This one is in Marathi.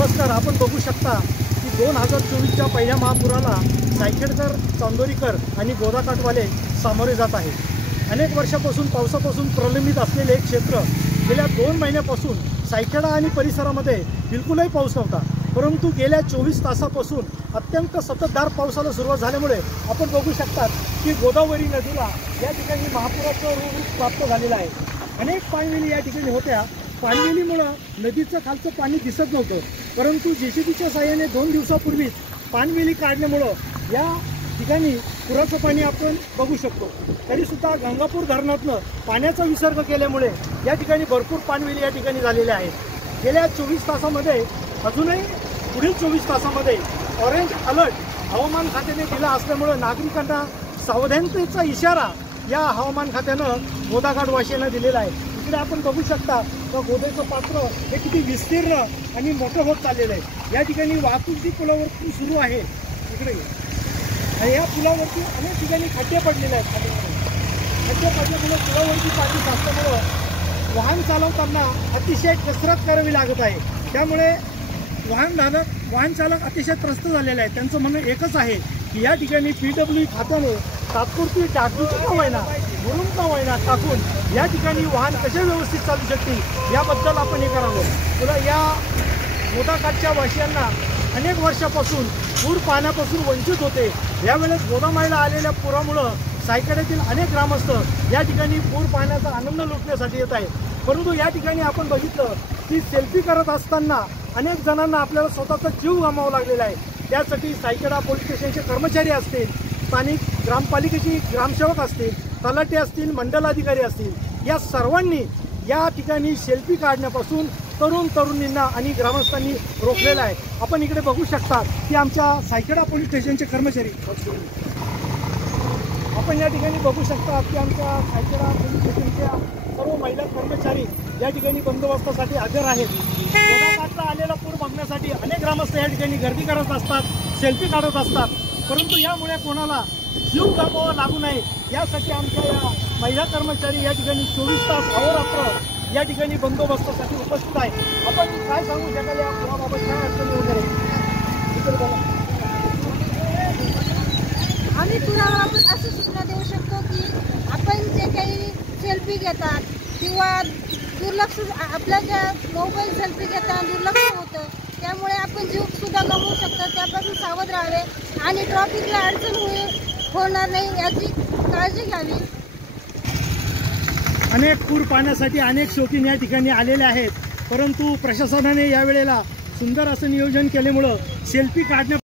नमस्कार, आपण बघू शकता की 2024च्या पहिल्या महापुराला सायखेडकर, चांदोरीकर आणि गोदाकाठवाले सामोरे जात आहेत। अनेक वर्षापासून पावसापासून प्रलंबित असलेले एक क्षेत्र गेल्या 2 महिन्यापासून सायखेडा आणि परिसरामध्ये बिलकुलही पाऊस नव्हता, परंतु गेल्या 24 तासापासून अत्यंत संततधार पावसाला सुरुवात झाल्यामुळे आपण बघू शकता की गोदावरी नदीला या ठिकाणी महापुराचं रूप प्राप्त झालेलं आहे। अनेक पाणवेली या ठिकाणी होत्या। पाणवेलीमुळे नदीचं खालचं पाणी दिसत नव्हतं, परंतु जेसीबीच्या साहाय्याने 2 दिवसापूर्वीच पाणवेली काढल्यामुळं या ठिकाणी पुराचं पाणी आपण बघू शकतो। तरीसुद्धा गंगापूर धरणातनं पाण्याचा विसर्ग केल्यामुळे या ठिकाणी भरपूर पाणवेली या ठिकाणी झालेल्या आहेत। गेल्या 24 तासामध्ये अजूनही पुढील 24 तासामध्ये ऑरेंज अलर्ट हवामान खात्याने दिला असल्यामुळे नागरिकांना सावधानतेचा इशारा या हवामान खात्यानं गोदाकाठवासियांना दिलेला आहे। इकडे आपण बघू शकता तर गोदाचं पात्र हे किती विस्तीर्ण आणि मोठं होत चाललेलं आहे। या ठिकाणी वाहतूक जी पुलावरती सुरू आहे इकडे, आणि या पुलावरती अनेक ठिकाणी खड्डे पडलेले आहेत। खड्डे पडल्यामुळे पुलावरती पाणी साचल्यामुळं वाहन चालवताना अतिशय कसरत करावी लागत आहे। त्यामुळे वाहन चालक अतिशय त्रस्त झालेले आहेत। त्यांचं म्हणणं एकच आहे की या ठिकाणी PWD खात्याने तात्पुरती डागडुजी का होईना, भरून का होईना टाकून या ठिकाणी वाहन कसे व्यवस्थित चालू शकतील याबद्दल आपण हे करावं। तुला या गोदाकाठच्या वासियांना अनेक वर्षापासून पूर पाण्यापासून वंचित होते। यावेळेस गोदामाईला आलेल्या पुरामुळं सायखेड्यातील अनेक ग्रामस्थ या ठिकाणी पूर पाण्याचा आनंद लुटण्यासाठी येत आहेत। परंतु या ठिकाणी आपण बघितलं की सेल्फी करत असताना अनेक जणांना आपल्याला स्वतःचा जीव गमावा लागलेला आहे। त्यासाठी सायखेडा पोलीस स्टेशनचे कर्मचारी असतील, स्थानिक ग्रामपालिकेची ग्रामसेवक असतील, तलाठी असतील, मंडल अधिकारी असतील, या सर्वांनी या ठिकाणी सेल्फी काढण्यापासून तरुणींना आणि ग्रामस्थांनी रोखलेलं आहे। आपण इकडे बघू शकता की आमच्या सायखेडा पोलीस स्टेशनचे कर्मचारी, आपण या ठिकाणी बघू शकता की आमच्या सायखेडा पोलीस स्टेशनच्या सर्व महिला कर्मचारी या ठिकाणी बंदोबस्तासाठी हजर आहेत। गोदाकाठला आलेला पूर बघण्यासाठी अनेक ग्रामस्थ या ठिकाणी गर्दी करत असतात, सेल्फी काढत असतात, परंतु यामुळे कोणाला जीव गमवावा लागू नये यासाठी आमच्या या महिला कर्मचारी या ठिकाणी 24 तास अहोरात्र या ठिकाणी बंदोबस्तासाठी उपस्थित आहे। आपण काय सांगू शकाल या पुराबाबत, काय अडचणी वगैरे? आम्ही पुराबाबत असं सूचना देऊ शकतो की आपण जे काही सेल्फी घेतात किंवा दुर्लक्ष, आपल्या ज्या मोबाईल सेल्फी घेताना दुर्लक्ष होतं, त्यामुळे आपण जीव सुद्धा गमवू शकतो। त्यापासून सावध राहावे आणि ट्रॅफिकला अडचण होणार नाही याची काळजी घ्यावी। अनेक पूर पाण्यासाठी अनेक शौकीन या ठिकाणी आलेले आहेत, परंतु प्रशासनाने यावेळेला सुंदर असं नियोजन केल्यामुळं सेल्फी काढण्या